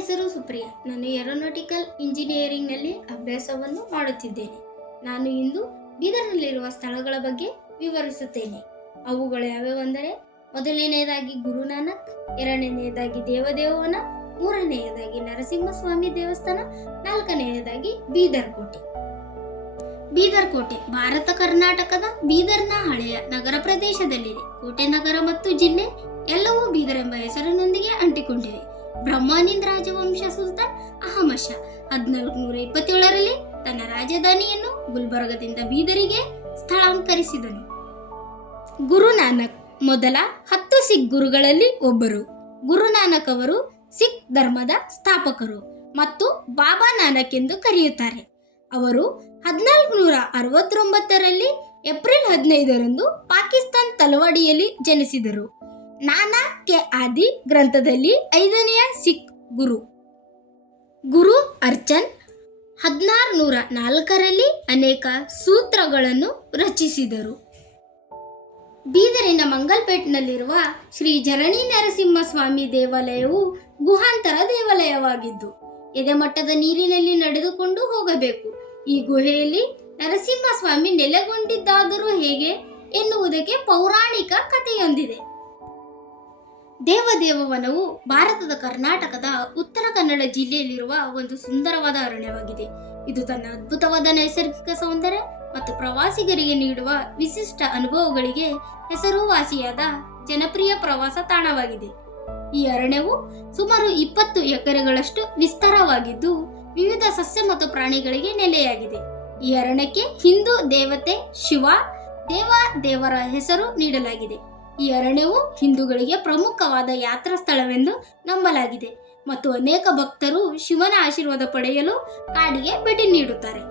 ಹೆಸರು ಸುಪ್ರಿಯಾ. ನಾನು ಏರೋನಾಟಿಕಲ್ ಇಂಜಿನಿಯರಿಂಗ್ನಲ್ಲಿ ಅಭ್ಯಾಸವನ್ನು ಮಾಡುತ್ತಿದ್ದೇನೆ. ನಾನು ಇಂದು ಬೀದರ್ನಲ್ಲಿರುವ ಸ್ಥಳಗಳ ಬಗ್ಗೆ ವಿವರಿಸುತ್ತೇನೆ. ಅವುಗಳು ಯಾವ್ಯಾವೆಂದರೆ, ಮೊದಲನೆಯದಾಗಿ ಗುರುನಾನಕ್, ಎರಡನೆಯದಾಗಿ ದೇವದೇವವನ, ಮೂರನೆಯದಾಗಿ ನರಸಿಂಹಸ್ವಾಮಿ ದೇವಸ್ಥಾನ, ನಾಲ್ಕನೆಯದಾಗಿ ಬೀದರ್ ಕೋಟೆ. ಬೀದರ್ ಕೋಟೆ ಭಾರತ ಕರ್ನಾಟಕದ ಬೀದರ್ನ ಹಳೆಯ ನಗರ ಪ್ರದೇಶದಲ್ಲಿದೆ. ಕೋಟೆ ನಗರ ಮತ್ತು ಜಿಲ್ಲೆ ಎಲ್ಲವೂ ಬೀದರ್ ಎಂಬ ಹೆಸರಿನೊಂದಿಗೆ ಅಂಟಿಕೊಂಡಿವೆ. ಬ್ರಹ್ಮಾನಿಂದ ರಾಜವಂಶ ಸುಲ್ತಾನ್ ಅಹಮದ್ ಶಾ 1427ರಲ್ಲಿ ತನ್ನ ರಾಜಧಾನಿಯನ್ನು ಗುಲ್ಬರ್ಗದಿಂದ ಬೀದರಿಗೆ ಸ್ಥಳಾಂತರಿಸಿದನು. ಗುರುನಾನಕ್ ಮೊದಲ 10 ಸಿಖ್ ಗುರುಗಳಲ್ಲಿ ಒಬ್ಬರು. ಗುರುನಾನಕ್ ಅವರು ಸಿಖ್ ಧರ್ಮದ ಸ್ಥಾಪಕರು ಮತ್ತು ಬಾಬಾ ನಾನಕ್ ಎಂದು ಕರೆಯುತ್ತಾರೆ. ಅವರು 1469ರಲ್ಲಿ ಏಪ್ರಿಲ್ 15ರಂದು ಪಾಕಿಸ್ತಾನ್ ತಲವಾಡಿಯಲ್ಲಿ ಜನಿಸಿದರು. ನಾನಾ ಕೆ ಆದಿ ಗ್ರಂಥದಲ್ಲಿ 5ನೆಯ ಸಿಖ್ ಗುರು. ಗುರು ಅರ್ಜನ್ 1604ರಲ್ಲಿ ಅನೇಕ ಸೂತ್ರಗಳನ್ನು ರಚಿಸಿದರು. ಬೀದರಿನ ಮಂಗಲ್ಪೇಟ್ನಲ್ಲಿರುವ ಶ್ರೀ ಜರಣಿ ನರಸಿಂಹಸ್ವಾಮಿ ದೇವಾಲಯವು ಗುಹಾಂತರ ದೇವಾಲಯವಾಗಿದ್ದು ಎದೆಮಟ್ಟದ ನೀರಿನಲ್ಲಿ ನಡೆದುಕೊಂಡು ಹೋಗಬೇಕು. ಈ ಗುಹೆಯಲ್ಲಿ ನರಸಿಂಹಸ್ವಾಮಿ ನೆಲೆಗೊಂಡಿದ್ದಾದರೂ ಹೇಗೆ ಎನ್ನುವುದಕ್ಕೆ ಪೌರಾಣಿಕ ಕಥೆಯೊಂದಿದೆ. ದೇವದೇವವನವು ಭಾರತದ ಕರ್ನಾಟಕದ ಉತ್ತರ ಕನ್ನಡ ಜಿಲ್ಲೆಯಲ್ಲಿರುವ ಒಂದು ಸುಂದರವಾದ ಅರಣ್ಯವಾಗಿದೆ. ಇದು ತನ್ನ ಅದ್ಭುತವಾದ ನೈಸರ್ಗಿಕ ಸೌಂದರ್ಯ ಮತ್ತು ಪ್ರವಾಸಿಗರಿಗೆ ನೀಡುವ ವಿಶಿಷ್ಟ ಅನುಭವಗಳಿಗೆ ಹೆಸರುವಾಸಿಯಾದ ಜನಪ್ರಿಯ ಪ್ರವಾಸ ತಾಣವಾಗಿದೆ. ಈ ಅರಣ್ಯವು ಸುಮಾರು 20 ಎಕರೆಗಳಷ್ಟು ವಿಸ್ತಾರವಾಗಿದ್ದು ವಿವಿಧ ಸಸ್ಯ ಮತ್ತು ಪ್ರಾಣಿಗಳಿಗೆ ನೆಲೆಯಾಗಿದೆ. ಈ ಅರಣ್ಯಕ್ಕೆ ಹಿಂದೂ ದೇವತೆ ಶಿವ ದೇವರ ಹೆಸರು ನೀಡಲಾಗಿದೆ. ಈ ಅರಣ್ಯವು ಹಿಂದೂಗಳಿಗೆ ಪ್ರಮುಖವಾದ ಯಾತ್ರಾ ಸ್ಥಳವೆಂದು ನಂಬಲಾಗಿದೆ ಮತ್ತು ಅನೇಕ ಭಕ್ತರು ಶಿವನ ಆಶೀರ್ವಾದ ಪಡೆಯಲು ಕಾಡಿಗೆ ಭೇಟಿ ನೀಡುತ್ತಾರೆ.